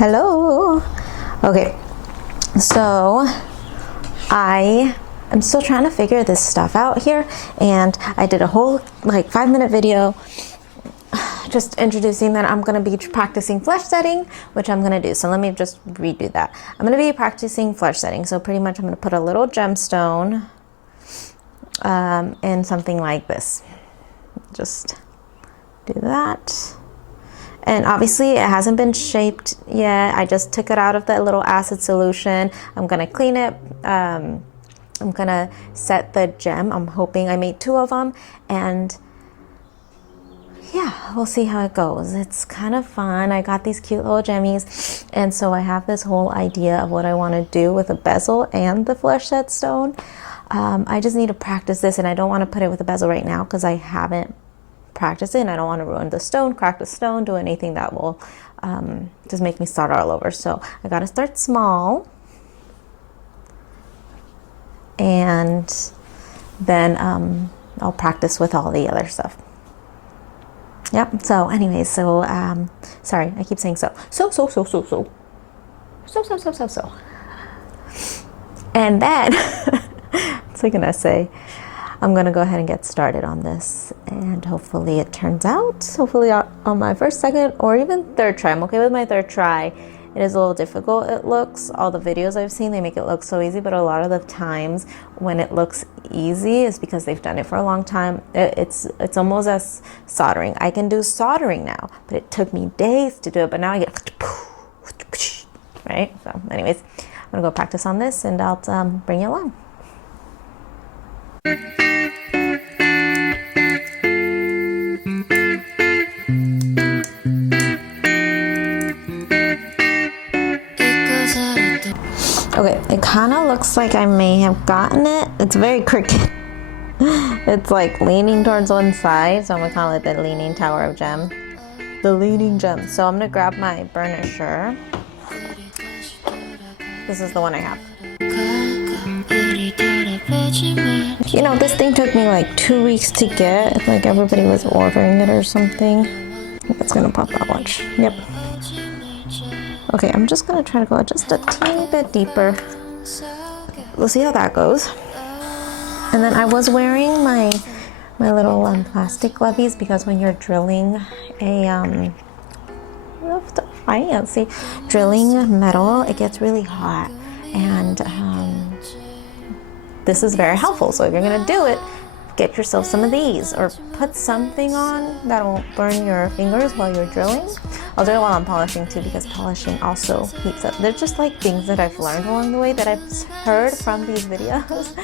Hello. Okay, so I am still trying to figure this stuff out here, and I did a whole like 5-minute video just introducing that I'm going to be practicing flesh setting, which I'm going to do. So let me just redo that. I'm going to be practicing flesh setting. So pretty much I'm going to put a little gemstone in something like this. Just do that. And obviously it hasn't been shaped yet. I just took it out of that little acid solution. I'm going to clean it. I'm going to set the gem. I'm hoping I made 2 of them, and yeah, we'll see how it goes. It's kind of fun. I got these cute little gemmies, and so I have this whole idea of what I want to do with the bezel and the flesh set stone. I just need to practice this, and I don't want to put it with the bezel right now because I haven't practiced it, and I don't want to ruin the stone, crack the stone, do anything that will just make me start all over. So I got to start small, and then I'll practice with all the other stuff. Yep. So anyways, so sorry, I keep saying so. And then it's like an essay. I'm gonna go ahead and get started on this, and hopefully it turns out. Hopefully on my first, second, or even third try. I'm okay with my third try. It is a little difficult, it looks. All the videos I've seen, they make it look so easy, but a lot of the times when it looks easy is because they've done it for a long time. It's almost as soldering. I can do soldering now, but it took me days to do it, but now I get right? So anyways, I'm gonna go practice on this, and I'll bring you along. Okay, it kind of looks like I may have gotten it. It's very crooked. It's like leaning towards one side, so I'm gonna call it the leaning tower of gem. The leaning gem. So I'm gonna grab my burnisher. This is the one I have. You know, this thing took me like 2 weeks to get. Like everybody was ordering it or something. It's gonna pop out, watch. Yep. Okay, I'm just gonna try to go just a teeny bit deeper. We'll see how that goes. And then I was wearing my little plastic glovies because when you're drilling a drilling metal, it gets really hot, and this is very helpful. So if you're gonna do it, get yourself some of these, or put something on that won't burn your fingers while you're drilling. I'll do it while I'm polishing too, because polishing also heats up. They're just like things that I've learned along the way that I've heard from these videos.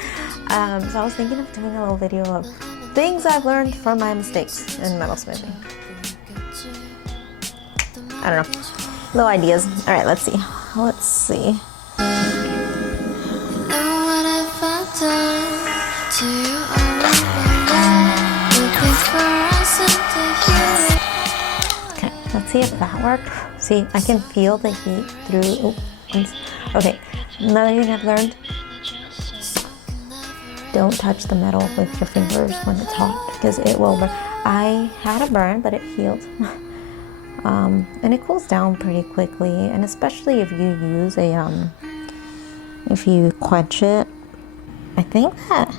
So I was thinking of doing a little video of things I've learned from my mistakes in metal smithing. I don't know, little ideas. All right, let's see. Let's see. Okay, let's see if that worked. See, I can feel the heat through. Okay, another thing I've learned: don't touch the metal with your fingers when it's hot, because it will burn. I had a burn, but it healed. And it cools down pretty quickly, and especially if you use a if you quench it. I think that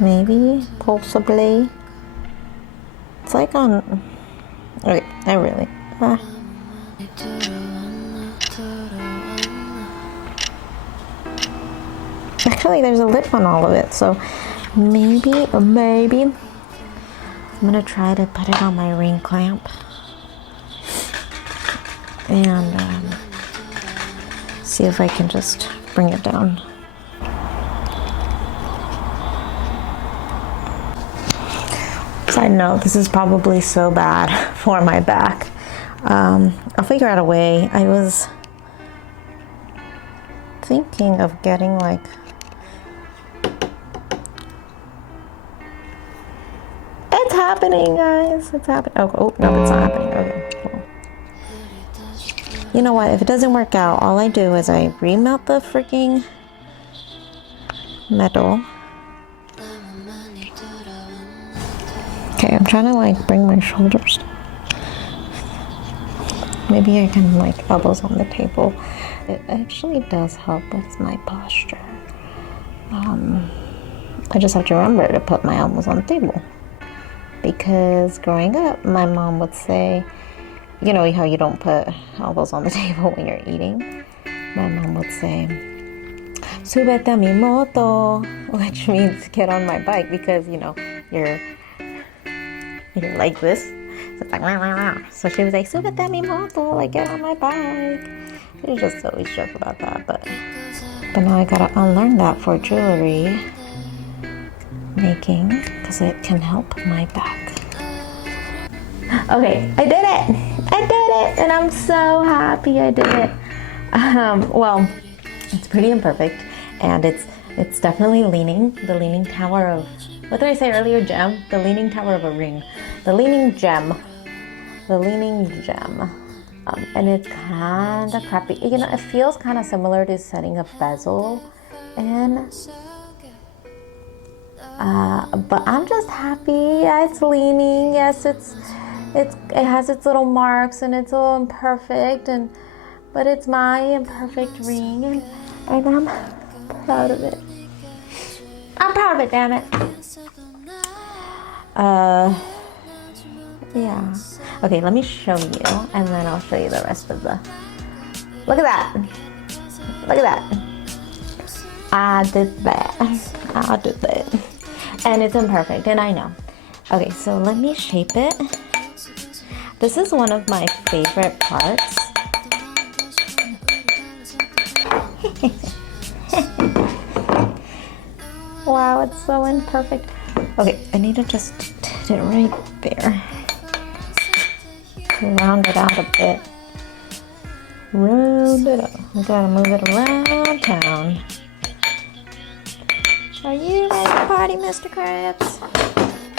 maybe, possibly, it's like on. Okay, I really. Actually, there's a lid on all of it, so maybe I'm gonna try to put it on my ring clamp and see if I can just bring it down. Side note, this is probably so bad for my back. I'll figure out a way. I was thinking of getting like it's happening, guys. It's happening. Oh no, it's not happening. Okay, cool. You know what? If it doesn't work out, all I do is I remelt the freaking metal. Okay, I'm trying to like bring my shoulders. Maybe I can like elbows on the table. It actually does help with my posture. I just have to remember to put my elbows on the table. Because growing up, my mom would say, you know how you don't put elbows on the table when you're eating? My mom would say, "Súbete a mi moto," which means get on my bike, because you know you're like this. So it's like, rah, rah, rah. So she was like, "Súbete a mi moto," like get on my bike. She just always joke about that, but now I gotta unlearn that for jewelry making, because it can help my back. Okay, I did it, and I'm so happy I did it. Well, it's pretty imperfect, and it's definitely leaning, the leaning tower of, what did I say earlier, gem? The leaning tower of a ring. The leaning gem. And it's kind of crappy. You know, it feels kind of similar to setting a bezel in. But I'm just happy. Yeah, it's leaning. Yes, it has its little marks, and it's all imperfect, but it's my imperfect ring, and I'm proud of it. I'm proud of it, damn it. Yeah. Okay, let me show you, and then I'll show you the rest of the. Look at that. Look at that. I did that. And it's imperfect, and I know. Okay, so let me shape it. This is one of my favorite parts. Wow, it's so imperfect. Okay, I need to just put it right there. Round it out a bit. Round it up. We gotta move it around town. Are you ready to party, Mr. Krabs?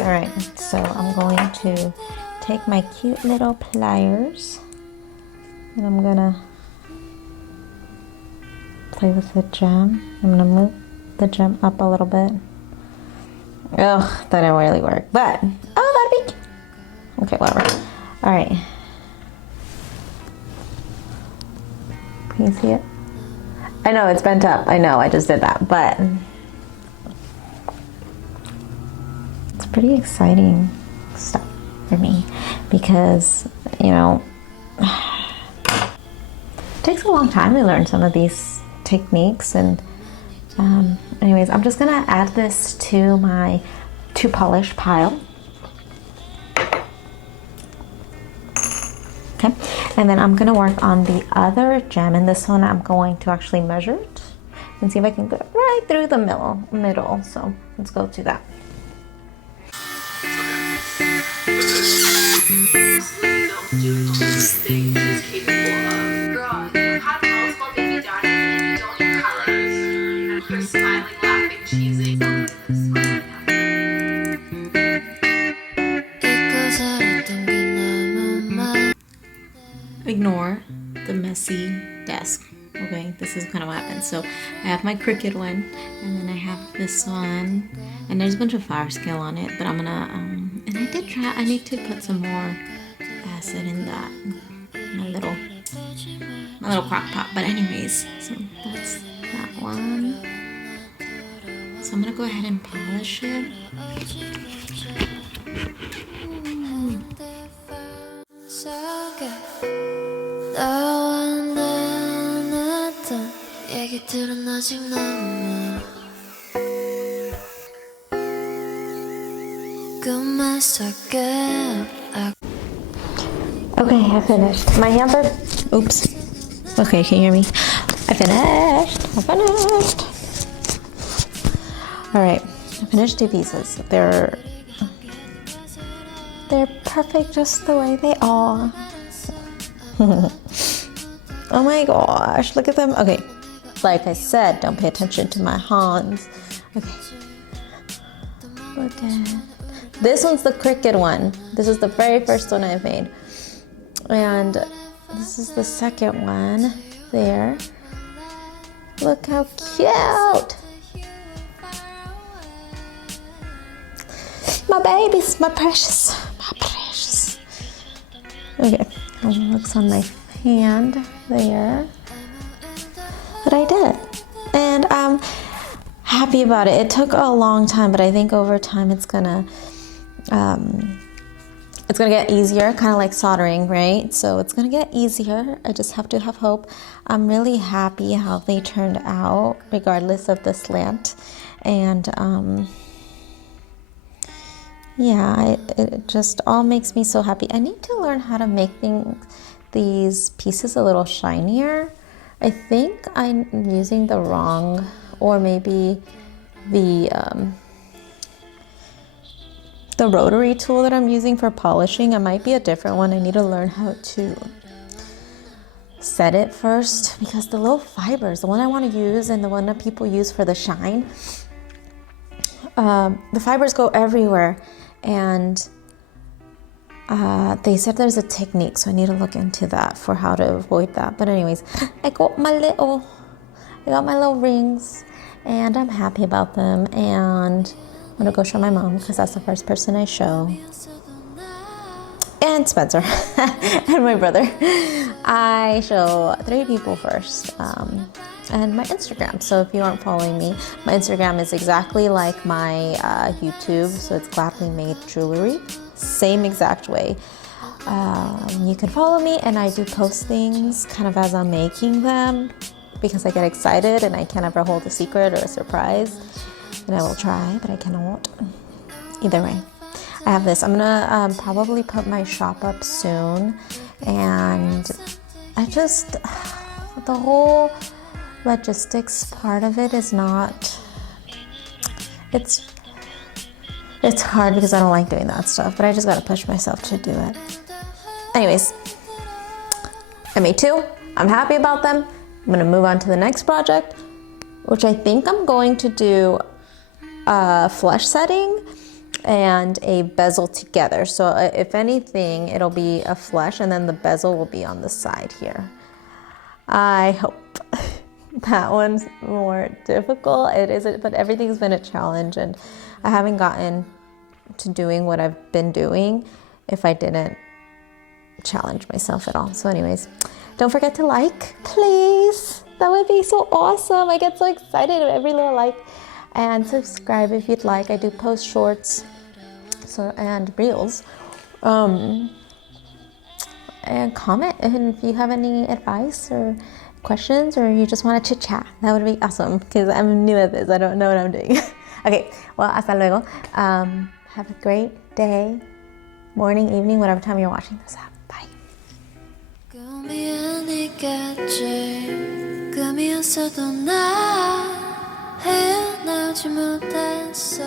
Alright, so I'm going to take my cute little pliers, and I'm gonna play with the gem. I'm gonna move the gem up a little bit. Oh, that didn't really work, but that'd be okay, whatever. All right, can you see it? I know it's bent up. I know I just did that, but it's pretty exciting stuff for me, because you know it takes a long time to learn some of these techniques. And anyways, I'm just gonna add this to my to polish pile. Okay, and then I'm gonna work on the other gem, and this one I'm going to actually measure it and see if I can go right through the middle. So let's go to that. Ignore the messy desk. Okay, this is kind of what happened. So I have my crooked one, and then I have this one, and there's a bunch of flour scale on it, but I'm gonna and I need to put some more acid in that, my little crock pot. But anyways, so that's that one. So I'm gonna go ahead and polish it. Okay, I finished. My hands are... Oops. Okay, can you hear me? I finished. Alright, I finished 2 pieces. They're perfect just the way they are. Oh my gosh, look at them. Okay, like I said, don't pay attention to my hands. Okay. Look at... This one's the crooked one. This is the very first one I've made. And this is the second one there. Look how cute. My babies, my precious. Okay, how it looks on my hand there. But I did. And I'm happy about it. It took a long time, but I think over time it's gonna get easier, kind of like soldering, right? So it's gonna get easier. I just have to have hope. I'm really happy how they turned out, regardless of the slant. And yeah, it just all makes me so happy. I need to learn how to make these pieces a little shinier. I think I'm using the wrong, or maybe the rotary tool that I'm using for polishing. It might be a different one. I need to learn how to set it first, because the little fibers, the one I want to use and the one that people use for the shine, the fibers go everywhere. And they said there's a technique, so I need to look into that for how to avoid that. But anyways, I got my little rings, and I'm happy about them. And I'm gonna go show my mom, because that's the first person I show, and Spencer and my brother. I show 3 people first, and my Instagram. So if you aren't following me, my Instagram is exactly like my YouTube, so it's GladlyMadeJewelry, same exact way. You can follow me, and I do post things kind of as I'm making them, because I get excited and I can't ever hold a secret or a surprise. And I will try, but I cannot. Either way, I have this. I'm gonna probably put my shop up soon, and I just, the whole logistics part of it is not, it's hard because I don't like doing that stuff, but I just gotta push myself to do it. Anyways, I made 2. I'm happy about them. I'm gonna move on to the next project, which I think I'm going to do a flush setting and a bezel together. So if anything, it'll be a flush, and then the bezel will be on the side here. I hope. That one's more difficult. It isn't, but everything's been a challenge, and I haven't gotten to doing what I've been doing if I didn't challenge myself at all. So anyways, don't forget to like, please. That would be so awesome. I get so excited at every little like. And subscribe if you'd like. I do post shorts and reels. And comment, and if you have any advice or questions, or you just want to chit chat, that would be awesome, because I'm new at this. I don't know what I'm doing. Okay, well, hasta luego. Have a great day, morning, evening, whatever time you're watching this up. Bye. 꿈이었어도 나 헤어나오지 못했어.